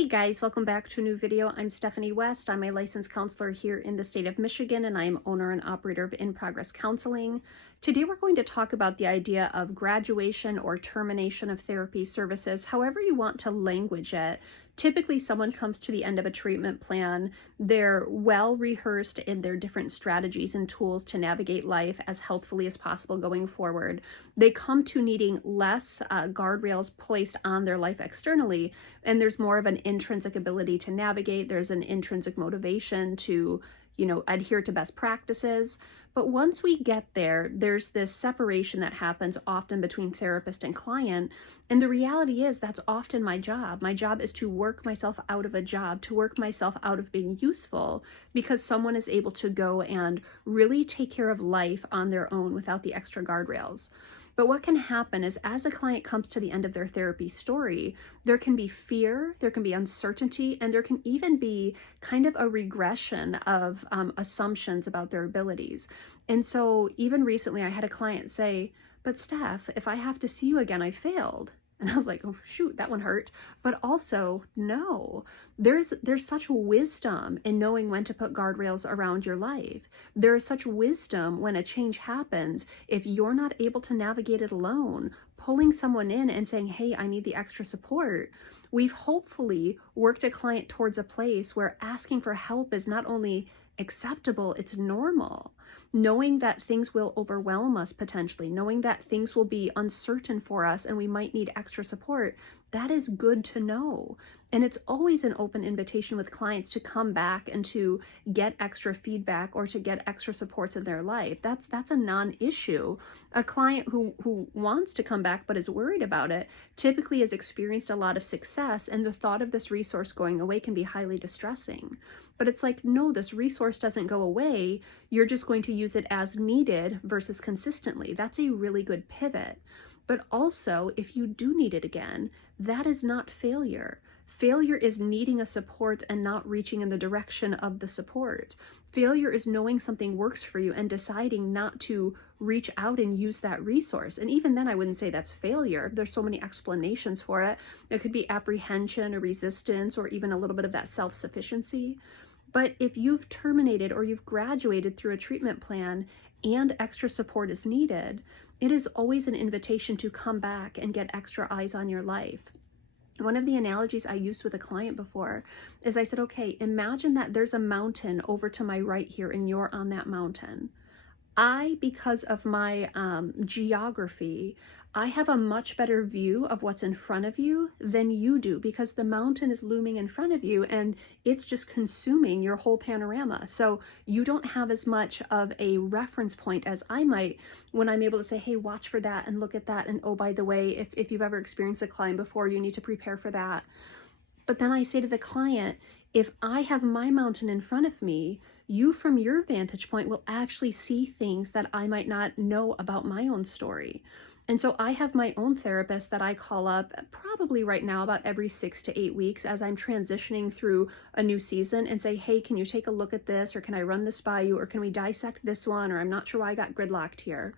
Hey guys, welcome back to a new video. I'm Stephanie West. I'm a licensed counselor here in the state of Michigan, and I am owner and operator of In Progress Counseling. Today we're going to talk about the idea of graduation or termination of therapy services, however you want to language it. Typically, someone comes to the end of a treatment plan. They're well rehearsed in their different strategies and tools to navigate life as healthfully as possible going forward. They come to needing less guardrails placed on their life externally, and there's more of an intrinsic ability to navigate. There's an intrinsic motivation to, adhere to best practices. But once we get there, there's this separation that happens often between therapist and client. And the reality is that's often my job. My job is to work myself out of a job, to work myself out of being useful, because someone is able to go and really take care of life on their own without the extra guardrails. But what can happen is as a client comes to the end of their therapy story, there can be fear, there can be uncertainty, and there can even be kind of a regression of assumptions about their abilities. And so even recently I had a client say, "But Steph, if I have to see you again, I failed." And I was like, oh shoot, that one hurt. But also, no, there's such wisdom in knowing when to put guardrails around your life. There is such wisdom when a change happens. If you're not able to navigate it alone, pulling someone in and saying, hey, I need the extra support. We've hopefully worked a client towards a place where asking for help is not only acceptable, it's normal. Knowing that things will overwhelm us potentially, knowing that things will be uncertain for us and we might need extra support, that is good to know. And it's always an open invitation with clients to come back and to get extra feedback or to get extra supports in their life. That's a non-issue. A client who wants to come back but is worried about it typically has experienced a lot of success, and the thought of this resource going away can be highly distressing. But it's like, no, this resource doesn't go away. You're just going to use it as needed versus consistently. That's a really good pivot. But also, if you do need it again, that is not failure. Failure is needing a support and not reaching in the direction of the support. Failure is knowing something works for you and deciding not to reach out and use that resource. And even then, I wouldn't say that's failure. There's so many explanations for it. It could be apprehension or resistance or even a little bit of that self-sufficiency. But if you've terminated or you've graduated through a treatment plan and extra support is needed, it is always an invitation to come back and get extra eyes on your life. One of the analogies I used with a client before is I said, okay, imagine that there's a mountain over to my right here and you're on that mountain. Because of my geography, I have a much better view of what's in front of you than you do, because the mountain is looming in front of you and it's just consuming your whole panorama. So you don't have as much of a reference point as I might when I'm able to say, hey, watch for that and look at that. And oh, by the way, if you've ever experienced a climb before, you need to prepare for that. But then I say to the client, if I have my mountain in front of me, you from your vantage point will actually see things that I might not know about my own story. And so I have my own therapist that I call up probably right now about every 6 to 8 weeks as I'm transitioning through a new season and say, hey, can you take a look at this? Or can I run this by you? Or can we dissect this one? Or I'm not sure why I got gridlocked here.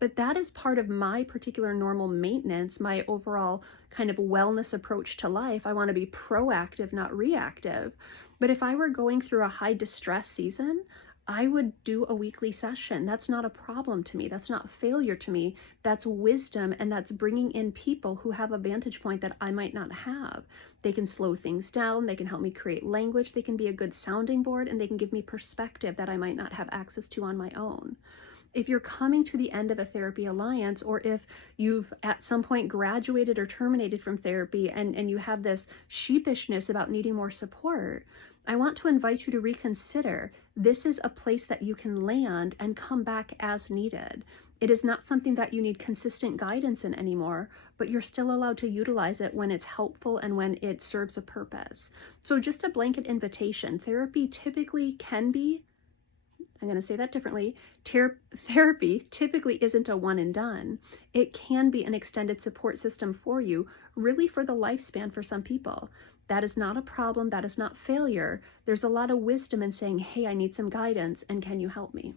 But that is part of my particular normal maintenance, my overall kind of wellness approach to life. I want to be proactive, not reactive. But if I were going through a high distress season, I would do a weekly session. That's not a problem to me. That's not failure to me. That's wisdom, and that's bringing in people who have a vantage point that I might not have. They can slow things down. They can help me create language. They can be a good sounding board, and they can give me perspective that I might not have access to on my own. If you're coming to the end of a therapy alliance, or if you've at some point graduated or terminated from therapy and you have this sheepishness about needing more support, I want to invite you to reconsider. This is a place that you can land and come back as needed. It is not something that you need consistent guidance in anymore, but you're still allowed to utilize it when it's helpful and when it serves a purpose. So just a blanket invitation. Therapy typically can be, I'm going to say that differently. Therapy typically isn't a one and done. It can be an extended support system for you, really for the lifespan for some people. That is not a problem. That is not failure. There's a lot of wisdom in saying, hey, I need some guidance, and can you help me?